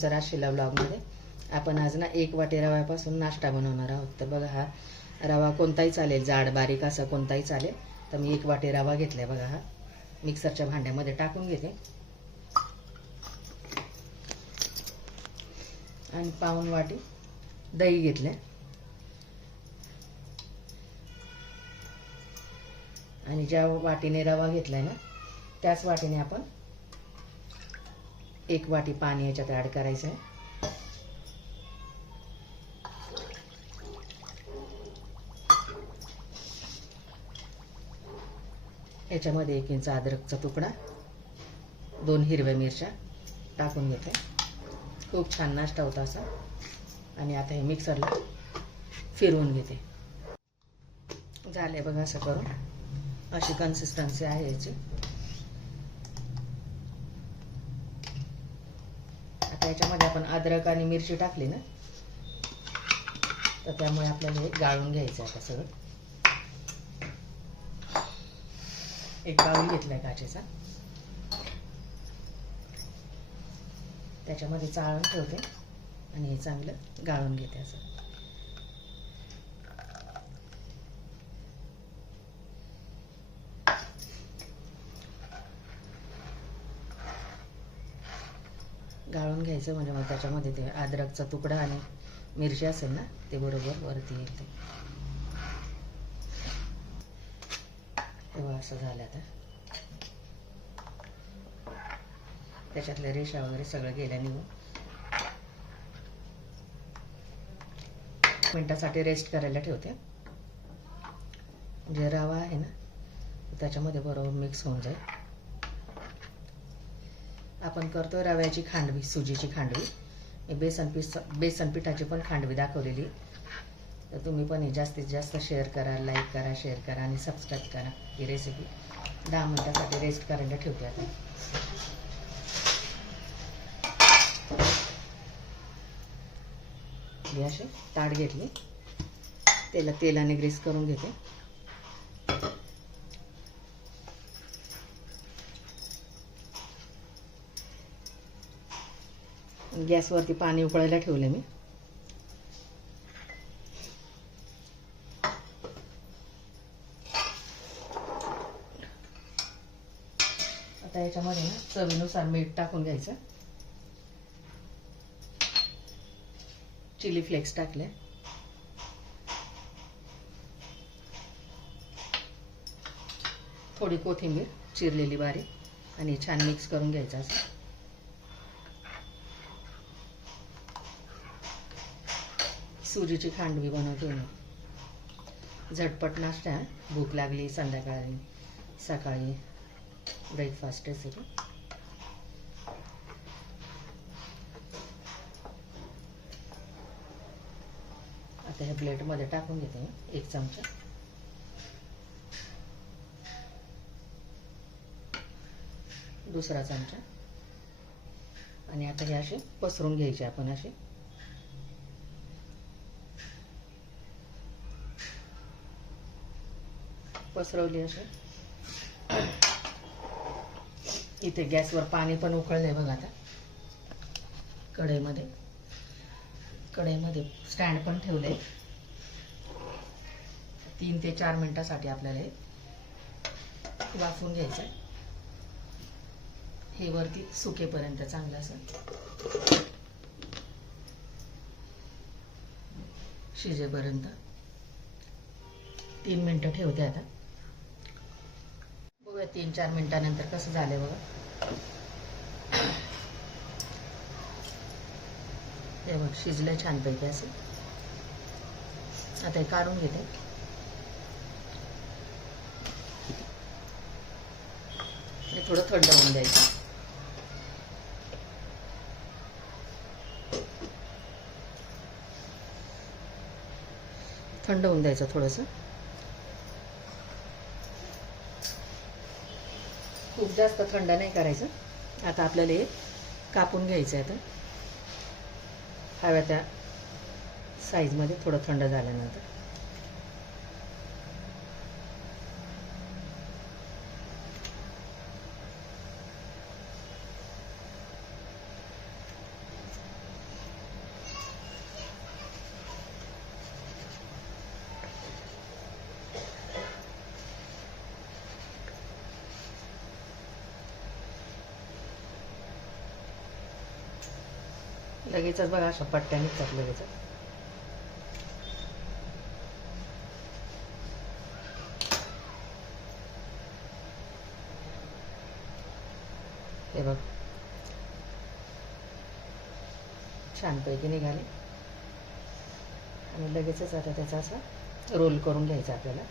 तुमचं राशीला ब्लॉगमध्ये. आपण आज ना 1 वाटी रव्यापासून नाश्ता बनवणार आहोत. तर बघा, हा रवा कोणताही चालेल, जाड बारीक असा कोणताही चालेल. तर मी 1 वाटी रवा घेतला आहे. बघा, हा मिक्सरच्या भांड्यामध्ये टाकून घेते आणि पाऊण वाटी दही घेतलं आणि ज्या वाटीने रवा घेतलाय ना त्याच वाटीने आपण 1 वाटी पाणी याच्यात ॲड करायचं आहे. याच्यामध्ये 1 इंच अद्रकचा तुकडा, 2 हिरव्या मिरच्या टाकून घेते. खूप छान नाश्ता होता असा. आणि आता हे मिक्सरला फिरवून घेते. झाले बघा, असं करून अशी कन्सिस्टन्सी आहे याची. आता याच्यामध्ये आपण अद्रक आणि मिरची टाकली ना, तर त्यामुळे आपल्याला हे गाळून घ्यायचं आहे. आता सगळं एक बाउल घेतलाय काचेचा, त्याच्यामध्ये चाळण ठेवते आणि हे चांगलं गाळून घेते. असं गाळून घ्यायचं म्हणजे मग त्याच्यामध्ये ते अद्रकचा तुकडा आणि मिरची असेल ना ते बरोबर वरती येते. तेव्हा असं झालं. आता त्याच्यातल्या रेषा वगैरे सगळं गेल्या निघून. मिनिटासाठी रेस्ट करायला ठेवते. जे रवा आहे ना त्याच्यामध्ये बरोबर मिक्स होऊन जाईल. आपण करतो रव्याची खांडवी, सुजीची खांडवी. बेसन पिठाची पण खांडवी दाखवलेली. तर तुम्ही पण हे जास्तीत जास्त शेअर करा, लाईक करा, शेअर करा आणि सबस्क्राईब करा. ही रेसिपी 10 मिनिटासाठी रेस्ट करायला ठेवते. आता हे असे ताट घेतले, तेलाने ग्रीस करून घेते. गॅसवरती पाणी उकळायला ठेवले मी. आता याच्यामध्ये ना चवीनुसार मीठ टाकून घ्यायचं. चिली फ्लेक्स टाकले, थोडी कोथिंबीर चिरलेली बारीक आणि छान मिक्स करून घ्यायचं. असं सुजीची खांडवी बनवते मी. झटपट नाश्ता, भूक लागली संध्याकाळी सकाळी ब्रेकफास्ट रेसिपी. आता ह्या प्लेटमध्ये टाकून घेते 1 चमचा. दुसरा चमचा. आणि आता हे असे पसरून घ्यायचे आपण. असे पसरवली. असे इथे गॅसवर पाणी पण उकळलंय बघा. आता कढईमध्ये स्टँड पण ठेवलंय. 3 ते 4 मिनिटासाठी आपल्याला हे वाफवून घ्यायचं. हे वरती सुकेपर्यंत चांगलं असं शिजेपर्यंत 3 मिनिटं ठेवते. आता बघूया 3-4 मिनिटानंतर कसं झालंय बघा. हे बघ शिजलंय छानपैकी असं. आता हे काढून घेते. हे थोडं थंड होऊन द्यायचं. थंड होऊन द्यायचं थोडंसं. खूप जास्त थंड नाही करायचं. आता आपल्याला हे कापून घ्यायचं आहे. आता हव्या त्या साईजमध्ये थोडं थंड झाल्यानंतर लगेचच बघा अशा पट्ट्या निघतात लगेच. हे बघ छानपैकी निघाले. आणि लगेचच आता त्याचा असा रोल करून घ्यायचा आपल्याला.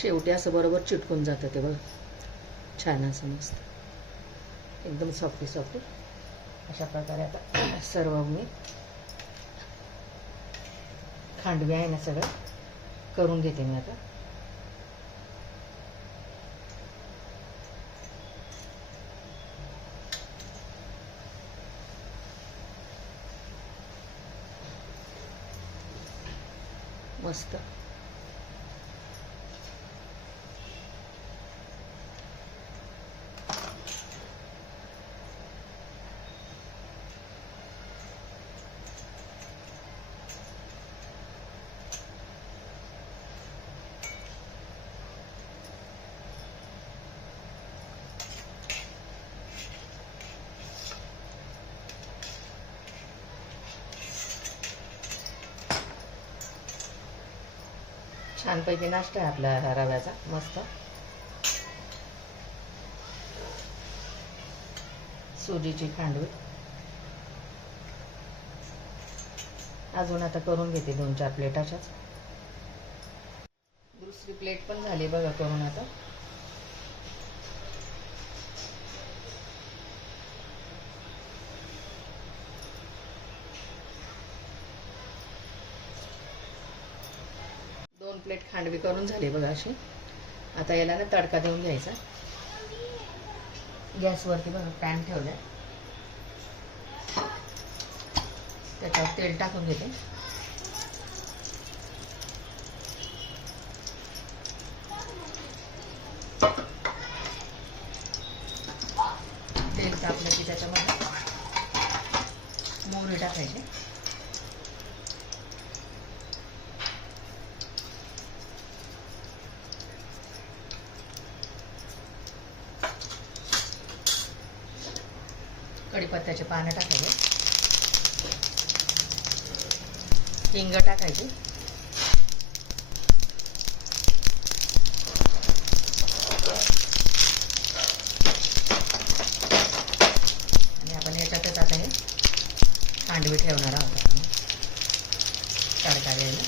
शेवटी असं बरोबर चिटकून जातं ते बघ. छान असं मस्त एकदम सॉफ्टी सॉफ्टी अशा प्रकारे आता सर्व मी खांडवी आहे ना सगळं करून घेते मी आता. मस्त छानपैकी नाश्ता आहे आपला हा रव्याचा मस्त. सुजीची खांडवी अजून आता करून घेते 2-4 प्लेट अशाच. दुसरी प्लेट पण झाली बघा करून आता. दोन प्लेट खांडवी करून झाली बघा अशी. आता याला ना तडका देऊन घ्यायचा. गॅसवरती बघा पॅन ठेवलाय, त्याच्यावर तेल टाकून घेते. तेल तापलं की त्याच्यामध्ये मोहरी टाकायची. कढीपत्त्याचे पानं टाकायचे. हिंग टाकायची. आणि आपण याच्यातच आता हे खांडवी ठेवणार आहोत आपण तडका द्यायला.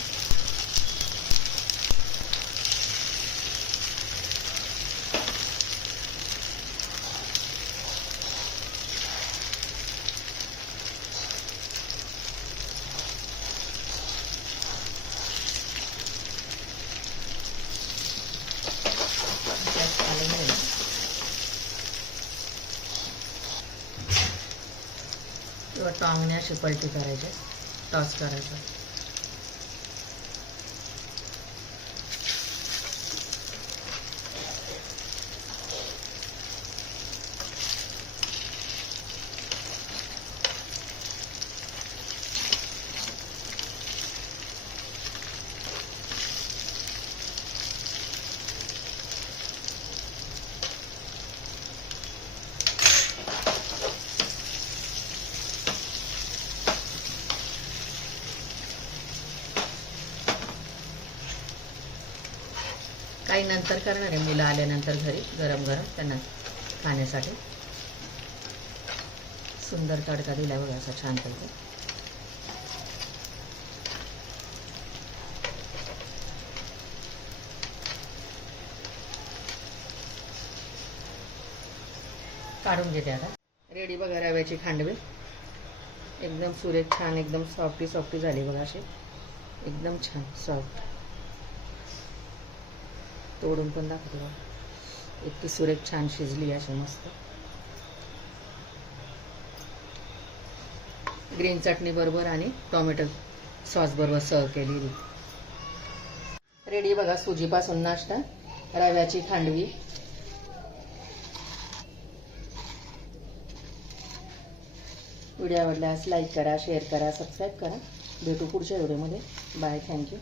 किंवा टांगणे अशी पलटी करायचे, टॉस करायचं. काही नंतर करणार आहे, मुलं आल्यानंतर घरी गरम गरम त्यांना खाण्यासाठी. सुंदर तडका दिला बघा असा छानपैकी. काढून घेते आता. रेडी बघा रव्याची खांडवी. एकदम सुरेख छान एकदम सॉफ्टी सॉफ्टी झाली बघा अशी. एकदम छान सॉफ्ट. तोडून पण दाखवते बघा. इतकी सुरेख छान शिजली अशी मस्त. ग्रीन चटणी बरोबर आणि टोमॅटो सॉस बरोबर सर्व केलेली. रेडी बघा सुजीपासून नाश्ता, रव्याची खांडवी. व्हिडिओ आवडल्यास लाईक करा, शेअर करा, सबस्क्राईब करा. भेटू पुढच्या व्हिडिओमध्ये. Bye, thank you.